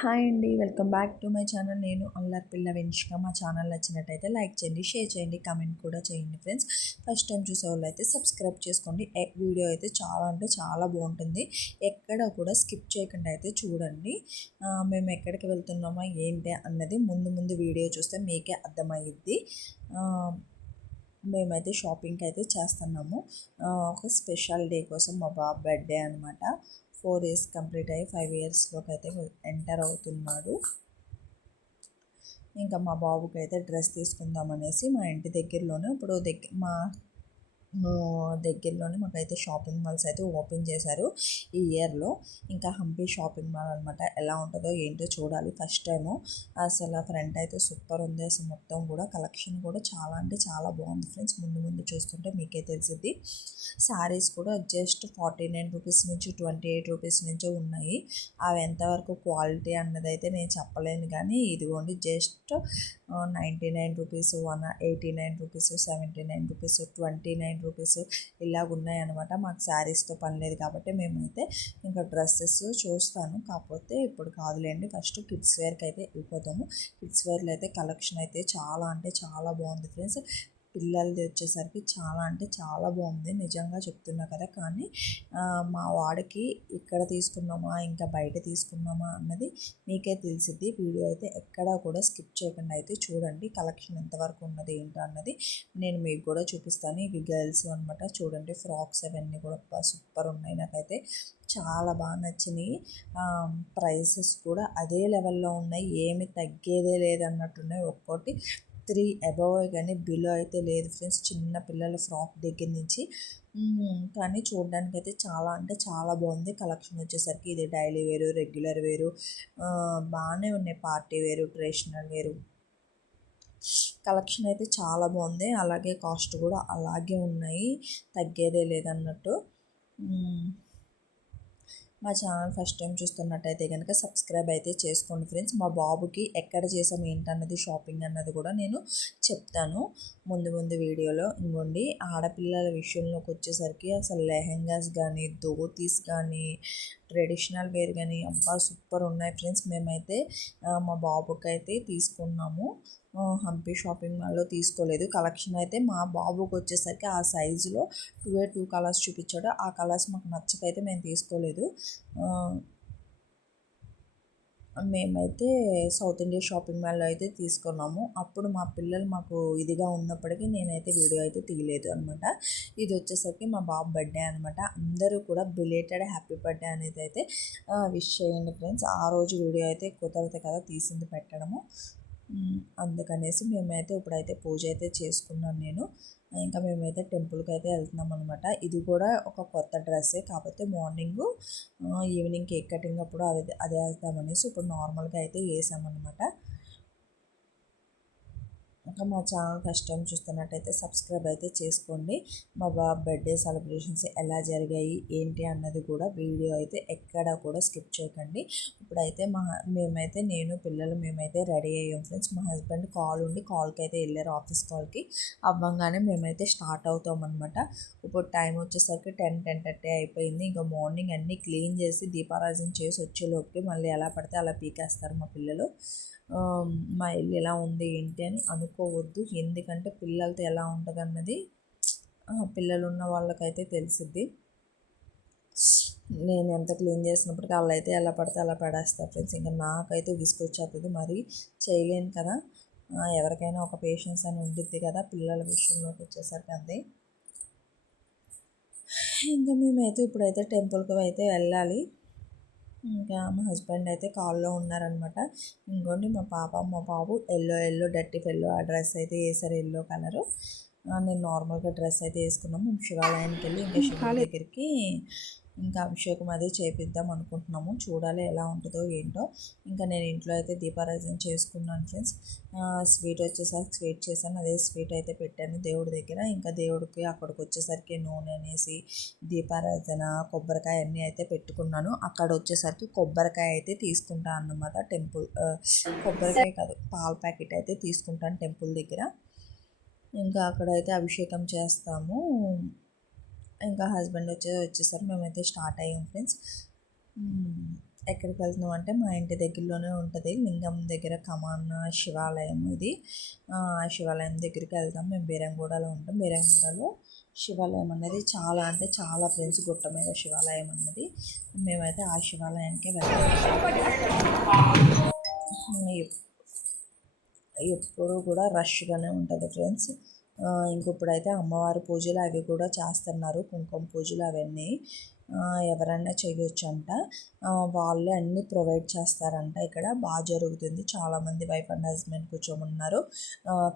Hi అండి, welcome back to my channel. నేను అల్లరి పిల్ల వెంచిక. మా ఛానల్ నచ్చినట్టయితే లైక్ చేయండి, షేర్ చేయండి, కామెంట్ కూడా చేయండి ఫ్రెండ్స్. ఫస్ట్ టైం చూసే వాళ్ళు అయితే సబ్స్క్రైబ్ చేసుకోండి. వీడియో అయితే చాలా అంటే చాలా బాగుంటుంది. ఎక్కడ కూడా స్కిప్ చేయకుండా అయితే చూడండి. మేము ఎక్కడికి వెళ్తున్నామా ఏంటి అన్నది ముందు ముందు వీడియో చూస్తే మీకే అర్థమయ్యిద్ది. మేమైతే షాపింగ్కి అయితే చేస్తున్నాము. ఒక స్పెషల్ డే కోసం మా బాబు బర్త్డే అనమాట. 4 ఇయర్స్ కంప్లీట్ అయ్యి 5 ఇయర్స్లోకి అయితే ఎంటర్ అవుతున్నాడు. ఇంకా మా బాబుకి అయితే డ్రెస్ తీసుకుందాం అనేసి మా ఇంటి దగ్గరలోనే ఇప్పుడు మా దగ్గరలోనే మాకైతే షాపింగ్ మాల్స్ అయితే ఓపెన్ చేశారు ఈ ఇయర్లో. ఇంకా హంపి షాపింగ్ మాల్ అనమాట. ఎలా ఉంటుందో ఏంటో చూడాలి. ఫస్ట్ టైము అసలు ఫ్రంట్ అయితే సూపర్ ఉంది. అసలు మొత్తం కూడా కలెక్షన్ కూడా చాలా అంటే చాలా బాగుంది ఫ్రెండ్స్. ముందు ముందు చూస్తుంటే మీకే తెలిసింది. శారీస్ కూడా జస్ట్ 49 రూపీస్ నుంచి 28 రూపీస్ నుంచే ఉన్నాయి. అవి ఎంతవరకు క్వాలిటీ అన్నది అయితే నేను చెప్పలేను, కానీ ఇదిగోండి just 99 rupees, 189 rupees, 79 rupees, 29 rupees ఇలాగ ఉన్నాయన్నమాట. మాకు శారీస్తో పని లేదు కాబట్టి మేమైతే ఇంకా డ్రెస్సెస్ చూస్తాను. కాకపోతే ఇప్పుడు కాదులేండి, ఫస్ట్ కిడ్స్ వేర్కి అయితే వెళ్ళిపోతాము. కిడ్స్ వేర్లో అయితే కలెక్షన్ అయితే చాలా అంటే చాలా బాగుంది ఫ్రెండ్స్. పిల్లలది వచ్చేసరికి చాలా అంటే చాలా బాగుంది, నిజంగా చెప్తున్నా కదా. కానీ మా వాడికి ఇక్కడ తీసుకున్నామా ఇంకా బయట తీసుకున్నామా అన్నది మీకే తెలిసిద్ది. వీడియో అయితే ఎక్కడా కూడా స్కిప్ చేయకుండా అయితే చూడండి. కలెక్షన్ ఎంతవరకు ఉన్నది ఏంటో అన్నది నేను మీకు కూడా చూపిస్తాను. ఇవి గర్ల్స్ అనమాట. చూడండి ఫ్రాక్స్ అవన్నీ కూడా సూపర్ ఉన్నాయి. నాకైతే చాలా బాగా నచ్చినాయి. ప్రైసెస్ కూడా అదే లెవెల్లో ఉన్నాయి, ఏమి తగ్గేదే లేదన్నట్టున్నాయి. ఒక్కోటి 3 అబవ్ కానీ బిలో అయితే లేదు ఫ్రెండ్స్. చిన్న పిల్లల ఫ్రాక్ దగ్గర నుంచి. కానీ చూడడానికి అయితే చాలా అంటే చాలా బాగుంది. కలెక్షన్ వచ్చేసరికి ఇది డైలీ వేరు, రెగ్యులర్ వేరు బాగానే ఉన్నాయి. పార్టీ వేరు, ట్రెడిషనల్ వేరు కలెక్షన్ అయితే చాలా బాగుంది. అలాగే కాస్ట్ కూడా అలాగే ఉన్నాయి, తగ్గేదే లేదన్నట్టు. మా ఛానల్ ఫస్ట్ టైం చూస్తున్నట్టయితే కనుక సబ్స్క్రైబ్ అయితే చేసుకోండి ఫ్రెండ్స్. మా బాబుకి ఎక్కడ చేసాం ఏంటన్నది షాపింగ్ అన్నది కూడా నేను చెప్తాను ముందు ముందు వీడియోలో. ఇంకోండి ఆడపిల్లల విషయంలోకి వచ్చేసరికి అసలు లెహెంగాస్ కానీ, ధోతీస్ కానీ, ట్రెడిషనల్ వేర్ కానీ అబ్బా సూపర్ ఉన్నాయి ఫ్రెండ్స్. మేమైతే మా బాబుకి అయితే తీసుకున్నాము. హంపి షాపింగ్ మాల్లో తీసుకోలేదు. కలెక్షన్ అయితే మా బాబుకి వచ్చేసరికి ఆ సైజులో 2 కలర్స్ చూపించాడు. ఆ కలర్స్ మాకు నచ్చకైతే మేము తీసుకోలేదు. మేమైతే సౌత్ ఇండియా షాపింగ్ మాల్లో అయితే తీసుకున్నాము. అప్పుడు మా పిల్లలు మాకు ఇదిగా ఉన్నప్పటికీ నేనైతే వీడియో అయితే తీయలేదు అనమాట. ఇది వచ్చేసరికి మా బాబు బర్త్డే అనమాట. అందరూ కూడా బిలేటెడ్ హ్యాపీ బర్త్డే అనేది అయితే విష్ చేయండి ఫ్రెండ్స్. ఆ రోజు వీడియో అయితే కుదరదు కదా తీసింది పెట్టడము. అందుకనేసి మేమైతే ఇప్పుడైతే పూజ అయితే చేసుకున్నాను నేను. ఇంకా మేమైతే టెంపుల్కి అయితే వెళ్తున్నాం అనమాట. ఇది కూడా ఒక కొత్త డ్రెస్సే, కాకపోతే మార్నింగు ఈవినింగ్ కేక్ కటింగ్ అప్పుడు అదే వెళ్తామనేసి ఇప్పుడు నార్మల్గా అయితే వేసామన్నమాట. ఇంకా మా ఛానల్ ఫస్ట్ టైం చూస్తున్నట్టయితే సబ్స్క్రైబ్ అయితే చేసుకోండి. మా బాబు బర్త్డే సెలబ్రేషన్స్ ఎలా జరిగాయి ఏంటి అన్నది కూడా వీడియో అయితే ఎక్కడా కూడా స్కిప్ చేయకండి. ఇప్పుడైతే మేమైతే నేను పిల్లలు మేమైతే రెడీ అయ్యాం ఫ్రెండ్స్. మా హస్బెండ్ కాల్కి అయితే వెళ్ళారు, ఆఫీస్ కాల్కి. అవ్వగానే మేమైతే స్టార్ట్ అవుతాం అనమాట. ఇప్పుడు టైం వచ్చేసరికి 10-10:30 అయిపోయింది. ఇంకా మార్నింగ్ అన్నీ క్లీన్ చేసి దీపారాజన చేసి వచ్చేలోపు మళ్ళీ ఎలా పడితే అలా పీకేస్తారు మా పిల్లలు. మా ఇల్లు ఎలా ఉంది ఏంటి అని అనుకోవద్దు, ఎందుకంటే పిల్లలతో ఎలా ఉంటుంది అన్నది పిల్లలు ఉన్న వాళ్ళకైతే తెలిసిద్ది. నేను ఎంత క్లీన్ చేసినప్పటికీ వాళ్ళు అయితే ఎలా పడితే అలా పడేస్తారు ఫ్రెండ్స్. ఇంకా నాకైతే విసుకొచ్చేస్తుంది, మరి చేయలేను కదా. ఎవరికైనా ఒక పేషెన్స్ అని ఉండిద్ది కదా, పిల్లల విషయంలోకి వచ్చేసరికి అంతే. ఇంకా మేమైతే ఇప్పుడైతే టెంపుల్కి అయితే వెళ్ళాలి. ఇంకా మా హస్బెండ్ అయితే కాల్లో ఉన్నారనమాట. ఇంకోండి మా పాప మా బాబు ఎల్లో డర్టీ ఎల్లో ఆ డ్రెస్ అయితే వేసారు, ఎల్లో కలరు. నేను నార్మల్గా డ్రెస్ అయితే వేసుకున్నాము. మేము శివాలయానికి వెళ్ళి ఇంకా శివుడి దగ్గరికి ఇంకా అభిషేకం అది చేపిద్దాం అనుకుంటున్నాము. చూడాలి ఎలా ఉంటుందో ఏంటో. ఇంకా నేను ఇంట్లో అయితే దీపారాధన చేసుకున్నాను ఫ్రెండ్స్. స్వీట్ వచ్చేసరికి స్వీట్ చేశాను, అదే స్వీట్ అయితే పెట్టాను దేవుడి దగ్గర. ఇంకా దేవుడికి అక్కడికి వచ్చేసరికి నూనె అనేసి దీపారాధన కొబ్బరికాయ అన్నీ అయితే పెట్టుకున్నాను. అక్కడ వచ్చేసరికి కొబ్బరికాయ అయితే తీసుకుంటాను అన్నమాట. కొబ్బరికాయ కాదు, పాల ప్యాకెట్ అయితే తీసుకుంటాను టెంపుల్ దగ్గర. ఇంకా అక్కడైతే అభిషేకం చేస్తాము. ఇంకా హస్బెండ్ వచ్చేసరికి మేమైతే స్టార్ట్ అయ్యాం ఫ్రెండ్స్. ఎక్కడికి వెళ్తున్నాం అంటే మా ఇంటి దగ్గరలోనే ఉంటుంది, లింగం దగ్గర కమాన్ శివాలయం ఇది. ఆ శివాలయం దగ్గరికి వెళ్తాం. మేము బీరంగూడలో ఉంటాం. బీరంగూడలో శివాలయం అనేది చాలా అంటే చాలా ఫ్రెండ్స్, గుట్ట మీద శివాలయం అన్నది. మేమైతే ఆ శివాలయానికి వెళ్ళాలి. ఎప్పుడు కూడా రష్గానే ఉంటుంది ఫ్రెండ్స్. ఇంకొప్పుడైతే అమ్మవారి పూజలు అవి కూడా చేస్తున్నారు, కుంకుమ పూజలు అవన్నీ ఎవరైనా చేయొచ్చంట. వాళ్ళే అన్నీ ప్రొవైడ్ చేస్తారంట. ఇక్కడ బాగా జరుగుతుంది. చాలామంది వైఫ్ అండ్ హస్బెండ్ కూర్చోమన్నారు,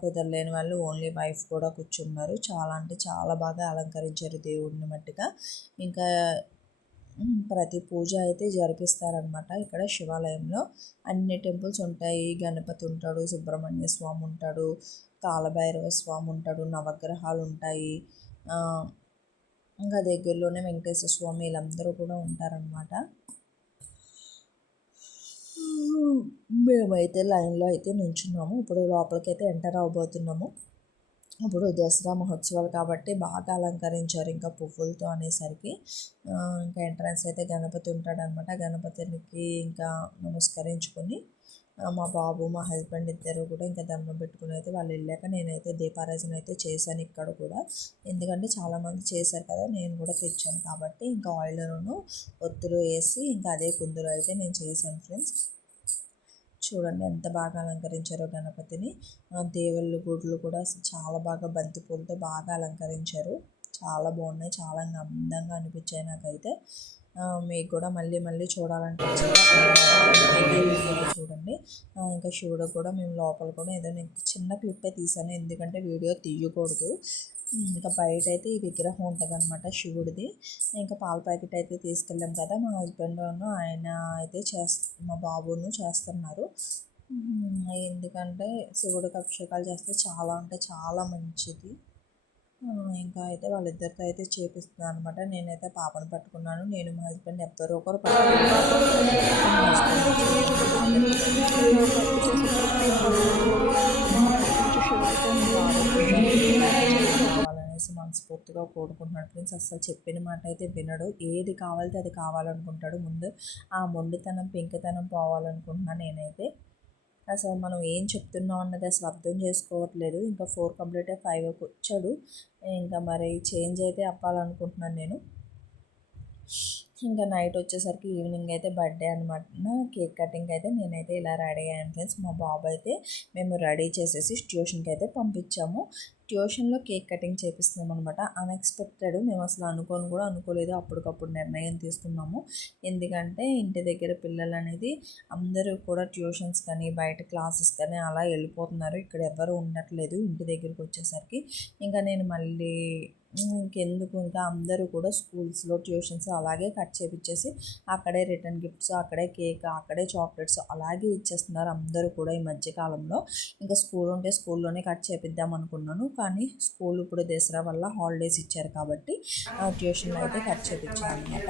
కుదరలేని వాళ్ళు ఓన్లీ వైఫ్ కూడా కూర్చున్నారు. చాలా అంటే చాలా బాగా అలంకరించారు దేవుడిని మట్టుగా. ఇంకా ప్రతి పూజ అయితే జరిపిస్తారనమాట ఇక్కడ శివాలయంలో. అన్ని టెంపుల్స్ ఉంటాయి. గణపతి ఉంటాడు, సుబ్రహ్మణ్య స్వామి ఉంటాడు, కాలభైరవ స్వామి ఉంటాడు, నవగ్రహాలు ఉంటాయి. ఇంకా దగ్గరలోనే వెంకటేశ్వర స్వామి వీళ్ళందరూ కూడా ఉంటారనమాట. మేమైతే లైన్లో అయితే నుంచున్నాము. ఇప్పుడు లోపలికి అయితే ఎంటర్ అవ్వబోతున్నాము. ఇప్పుడు దసరా మహోత్సవాలు కాబట్టి బాగా అలంకరించారు ఇంకా పువ్వులతో అనేసరికి. ఇంకా ఎంట్రన్స్ అయితే గణపతి ఉంటాడనమాట. గణపతికి ఇంకా నమస్కరించుకొని మా బాబు మా హస్బెండ్ ఇద్దరు కూడా ఇంకా దండం పెట్టుకుని అయితే వాళ్ళు వెళ్ళాక నేనైతే దీపారాజన అయితే చేశాను ఇక్కడ కూడా. ఎందుకంటే చాలామంది చేశారు కదా, నేను కూడా తెచ్చాను కాబట్టి ఇంకా ఆయిల్లోనూ ఒత్తులు వేసి ఇంకా అదే కుందులో అయితే నేను చేశాను ఫ్రెండ్స్. చూడండి ఎంత బాగా అలంకరించారో గణపతిని. దేవుళ్ళ గుడులు కూడా చాలా బాగా బంతిపూలతో బాగా అలంకరించారు. చాలా బాగున్నాయి, చాలా అందంగా అనిపించాయి నాకైతే. మీకు కూడా మళ్ళీ మళ్ళీ చూడాలంటే చూడండి. ఇంకా శివుడు కూడా మేము లోపల కూడా ఏదో చిన్న క్లిప్పే తీసాను, ఎందుకంటే వీడియో తీయకూడదు. ఇంకా బయట అయితే ఈ విగ్రహం ఉంటుంది అనమాట శివుడిది. ఇంకా పాల ప్యాకెట్ అయితే తీసుకెళ్ళాం కదా, మా హస్బెండ్ ఆయన అయితే మా బాబును చేస్తున్నారు. ఎందుకంటే శివుడికి అభిషేకాలు చేస్తే చాలా అంటే చాలా మంచిది. ఇంకా అయితే వాళ్ళిద్దరితో అయితే చేపిస్తున్నాను అనమాట. నేనైతే పాపను పట్టుకున్నాను, నేను మా హస్బెండ్ ఎవరో ఒకరు కావాలనేసి మనస్ఫూర్తిగా కోరుకుంటున్నాడు ఫ్రెండ్స్. అస్సలు చెప్పిన మాట అయితే వినడు, ఏది కావాలితే అది కావాలనుకుంటాడు. ముందు ఆ మొండితనం పెంకితనం పోవాలనుకుంటున్నాను నేనైతే. అసలు మనం ఏం చెప్తున్నాం అన్నది అసలు అర్థం చేసుకోవట్లేదు. ఇంకా 4 కంప్లీట్ 5కి వచ్చాడు. ఇంకా మరి చేంజ్ అయితే అవ్వాలనుకుంటున్నాను నేను. ఇంకా నైట్ వచ్చేసరికి ఈవినింగ్ అయితే బర్త్డే అనమాట, కేక్ కటింగ్ అయితే నేనైతే ఇలా రెడీ అయ్యాను ఫ్రెండ్స్. మా బాబు అయితే మేము రెడీ చేసేసి ట్యూషన్కి అయితే పంపించాము. ట్యూషన్లో కేక్ కటింగ్ చేపిస్తున్నాం అనమాట. అన్ఎక్స్పెక్టెడ్, మేము అసలు అనుకోలేదు. అప్పటికప్పుడు నిర్ణయం తీసుకున్నాము. ఎందుకంటే ఇంటి దగ్గర పిల్లలు అనేది అందరూ కూడా ట్యూషన్స్ కానీ బయట క్లాసెస్ కానీ అలా వెళ్ళిపోతున్నారు. ఇక్కడ ఎవరు ఉండట్లేదు ఇంటి దగ్గరికి వచ్చేసరికి. ఇంకా నేను మళ్ళీ ఇంకెందుకు, ఇంకా అందరూ కూడా స్కూల్స్లో ట్యూషన్స్ అలాగే కట్ చేపించేసి అక్కడే రిటర్న్ గిఫ్ట్స్, అక్కడే కేక్, అక్కడే చాక్లెట్స్ అలాగే ఇచ్చేస్తున్నారు అందరూ కూడా ఈ మధ్యకాలంలో. ఇంకా స్కూల్ ఉంటే స్కూల్లోనే కట్ చేపిద్దాం అనుకున్నాను, కానీ స్కూల్ ఇప్పుడు దసరా వల్ల హాలిడేస్ ఇచ్చారు కాబట్టి ట్యూషన్లో అయితే కట్ చేపించాను అనమాట.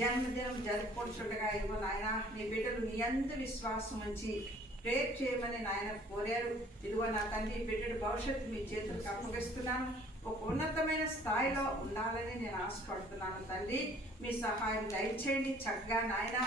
జన్మదినం జరుపుకుంటుండగా ఇదిగో నాయన నీ బిడ్డలు నీ అందు విశ్వాసం ఉంచి ప్రేర్ చేయమని నాయన కోరారు. ఇదిగో నా తండ్రి బిడ్డడు భవిష్యత్తు మీ చేతులకు అప్పగిస్తున్నాను. ఒక ఉన్నతమైన స్థాయిలో ఉండాలని నేను ఆశపడుతున్నాను తండ్రి. మీ సహాయం దయచేయండి. చక్కగా నాయన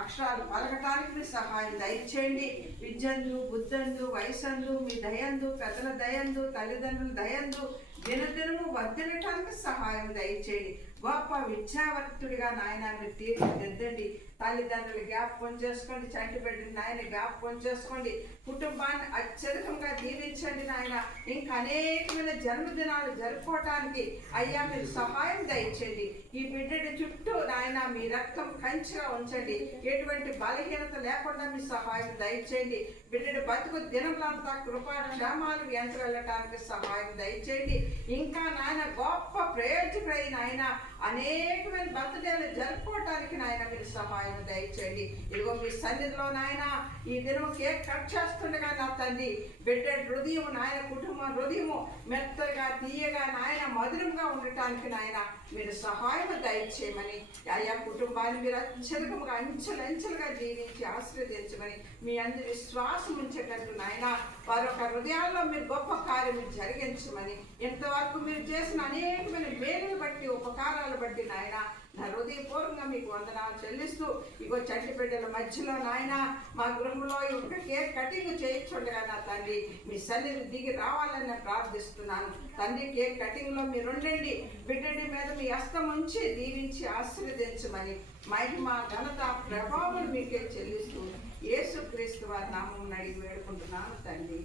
అక్షరాలు పలకటానికి మీ సహాయం దయచేయండి. విద్యందు బుద్ధందు వయసందు మీ దయందు, పెద్దల దయందు, తల్లిదండ్రుల దయందు దినదినము వర్ధిల్లటానికి సహాయం దయచేయండి. గొప్ప విద్యావర్తుడిగా నాయన మీరు తీర్చిదిద్దండి. తల్లిదండ్రులు జ్ఞాపకం చేసుకోండి, చంటి బిడ్డని నాయన జ్ఞాపకం చేసుకోండి. కుటుంబాన్ని అత్యధికంగా దీవించండి నాయన. ఇంకా అనేకమైన జన్మదినాలు జరుపుకోవటానికి అయ్యా మీరు సహాయం దయచేయండి. ఈ బిడ్డడి చుట్టూ నాయన మీ రక్తం కంచిగా ఉంచండి. ఎటువంటి బలహీనత లేకుండా మీ సహాయం దయచేయండి. బిడ్డడి బతుకు దినములంతా కృపాక్షేమాలు ఎంత వెళ్ళటానికి సహాయం దయచేయండి. ఇంకా నాయన గొప్ప ప్రయోజకుడైన ఆయన అనేకమైన బర్త్డేలు జరుపుకోవటానికి నాయన మీరు సహాయం దయచేయండి. ఇదిగో మీ సన్నిధిలో నాయన ఈ దినం కేక్ కట్ చేస్తుండగా నా తండ్రి బిడ్డ హృదయం నాయన కుటుంబం హృదయము మెత్తగా తీయగా నాయన మధురంగా ఉండటానికి నాయన మీరు సహాయం దయచేయమని, ఆయా కుటుంబాన్ని మీరు అత్యధికముగా అంచెలంచెలుగా జీవించి ఆశీర్వదించమని, మీ అందరి విశ్వాసం ఉంచేటట్టు నాయన వారొక హృదయాల్లో మీరు గొప్ప కార్యం జరిగించమని, ఇంతవరకు మీరు చేసిన అనేకమైన మేలును బట్టి ఉపకారాలు బట్టి నాయన నా హృదయపూర్వకంగా మీకు వందనాలు చెల్లిస్తూ ఇగో చంటి బిడ్డల మధ్యలో నాయన మా గృహంలో ఈ ఒక కేక్ కటింగ్ చేయించుండగా నా తండ్రి మీ సన్నిధి దిగి రావాలని నేను ప్రార్థిస్తున్నాను తండ్రి. కేక్ కటింగ్లో మీరు ఉండండి, బిడ్డడి మీద మీ హస్తం ఉంచి దీవించి ఆశీర్వదించమని మహిమ ఘనత ప్రభావం మీకే చెల్లిస్తూ యేసుక్రీస్తు వారి నామం అడిగి వేడుకుంటున్నాను తండ్రి.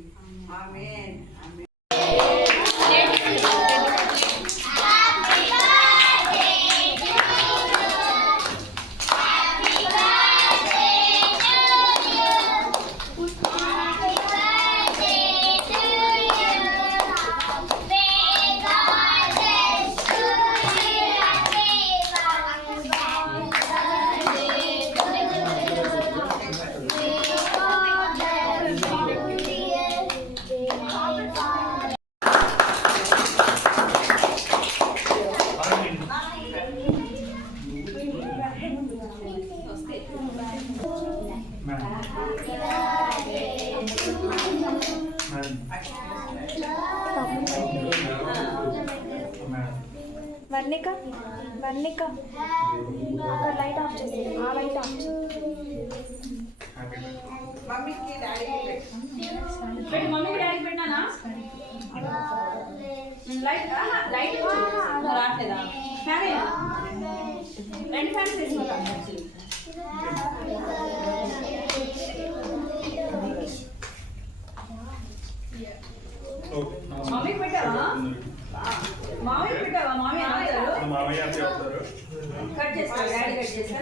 ఆమేన్. ఆమేన్. వర్ణిక వర్ణిక ఒక లైట్ ఆఫ్ చేసి ఆ లైట్ ఆఫ్ మమ్మీకి డాడీకి మమ్మీ డాడీ పెట్టానా లైట్ లైట్ రావట్లేదా ఫ్యాన్ రెండు ఫ్యాన్స్ వేసుకోవాలి. మమ్మీకి పెట్టావా మామయ్య పెట్టావా మామయ్య కట్ చేస్తా డాడీ కట్ చేస్తా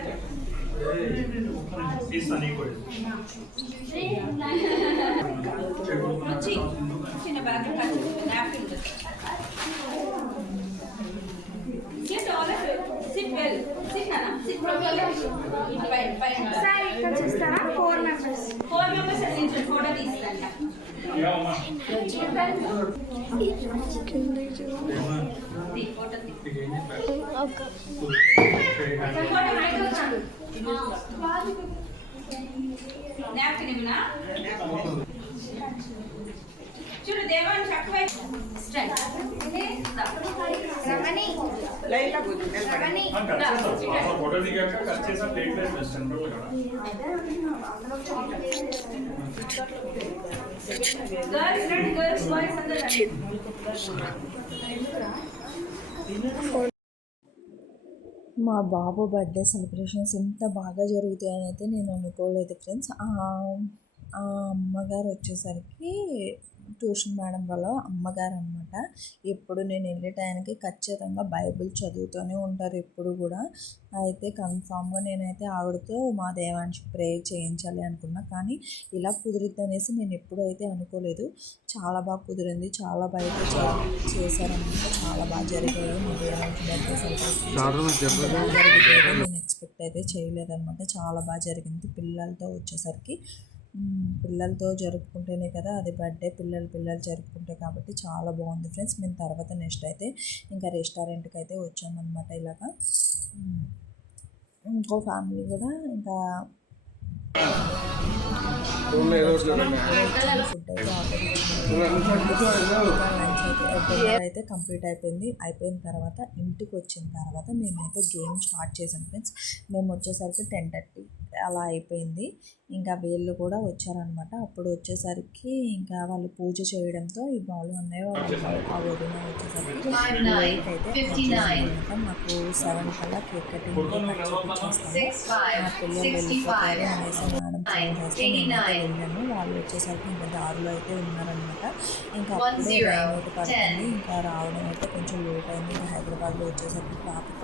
చిన్న bag napkin SIT all SIT well SIT నానా సిట్ ప్రాపర్లీ పైన సార్ ఇక్కడ చూస్తారా 4 మెంబర్స్ అని నేను ఫోటో తీస్తాను. నాప్కిన్ ఇవ్వనా చూడు దేవాన్ చక్కవై స్ట్రెంత్ రమణి లైలా కూర్చో రమణి ఫోటో దిగాక కట్ చేసా ప్లేట్ వేసి సెంట్రల్ కదా గర్ల్స్ రెడీ గర్ల్స్ బాయ్స్ అందరూ మా బాబు బర్త్డే సెలబ్రేషన్స్ ఇంత బాగా జరుగుతాయని అయితే నేను అనుకోలేదు ఫ్రెండ్స్. ఆ అమ్మగారు వచ్చేసరికి ట్యూషన్ మేడం వాళ్ళ అమ్మగారు అనమాట. ఎప్పుడు నేను వెళ్ళే టైంకి ఖచ్చితంగా బైబిల్ చదువుతూనే ఉంటారు ఎప్పుడు కూడా. అయితే కన్ఫామ్గా నేనైతే ఆవిడతో మా దేవాంశ్ ప్రేయర్ చేయించాలి అనుకున్నా, కానీ ఇలా కుదిరిద్ది అనేసి నేను ఎప్పుడైతే అనుకోలేదు. చాలా బాగా కుదిరింది, చాలా బాగా చేశారనమాట, చాలా బాగా జరిగాయి మా దేవాంశ్ బర్త్డే సెలబ్రేషన్. నేను ఎక్స్పెక్ట్ అయితే చేయలేదన్నమాట, చాలా బాగా జరిగింది. పిల్లలతో జరుపుకుంటేనే కదా అది బర్త్డే, పిల్లలు జరుపుకుంటే కాబట్టి చాలా బాగుంది ఫ్రెండ్స్. మేము తర్వాత నెక్స్ట్ అయితే ఇంకా రెస్టారెంట్కి అయితే వచ్చామన్నమాట. ఇలాగా ఇంకో ఫ్యామిలీ కూడా ఇంకా ఫుడ్ అయితే ఆర్డర్ అయితే కంప్లీట్ అయిపోయిన తర్వాత ఇంటికి వచ్చిన తర్వాత మేమైతే గేమ్ స్టార్ట్ చేసాం ఫ్రెండ్స్. మేము వచ్చేసరికి 10:30 అలా అయిపోయింది. ఇంకా వీళ్ళు కూడా వచ్చారనమాట. అప్పుడు వచ్చేసరికి ఇంకా వాళ్ళు పూజ చేయడంతో ఈ బాలు అన్నయ్య ఆ వదిన వచ్చేసరికి లేట్ అయితే మాకు 7 కల్లా కేక్ కటింగ్ చేస్తాము. మా పిల్లలు వెళ్ళిపోతారు అనేసి మేడం ఫోన్ చేస్తే నేనైతే వెళ్ళాను. వాళ్ళు వచ్చేసరికి ఇంకా దారిలో అయితే ఉన్నారనమాట. ఇంకా అప్పుడే రైన్ ఒకటి పడుతుంది, ఇంకా రావడం అయితే కొంచెం లేట్ అయింది. ఇంకా హైదరాబాద్లో వచ్చేసరికి ట్రాఫిక్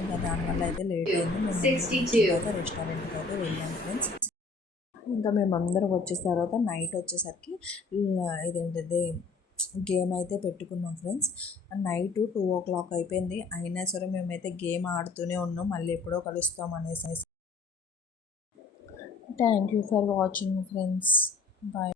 ఇంకా దానివల్ల అయితే లేట్ అయింది. మేము రెస్టారెంట్కి అయితే వెళ్ళాము ఫ్రెండ్స్. ఇంకా మేమందరం వచ్చేసిన తర్వాత నైట్ వచ్చేసరికి ఇదేంటిది గేమ్ అయితే పెట్టుకున్నాం ఫ్రెండ్స్. నైట్ 2 o'clock అయిపోయింది, అయినా సరే మేమైతే గేమ్ ఆడుతూనే ఉన్నాం. మళ్ళీ ఎప్పుడో కలుస్తాం అనేసి. Thank you for watching friends. Bye.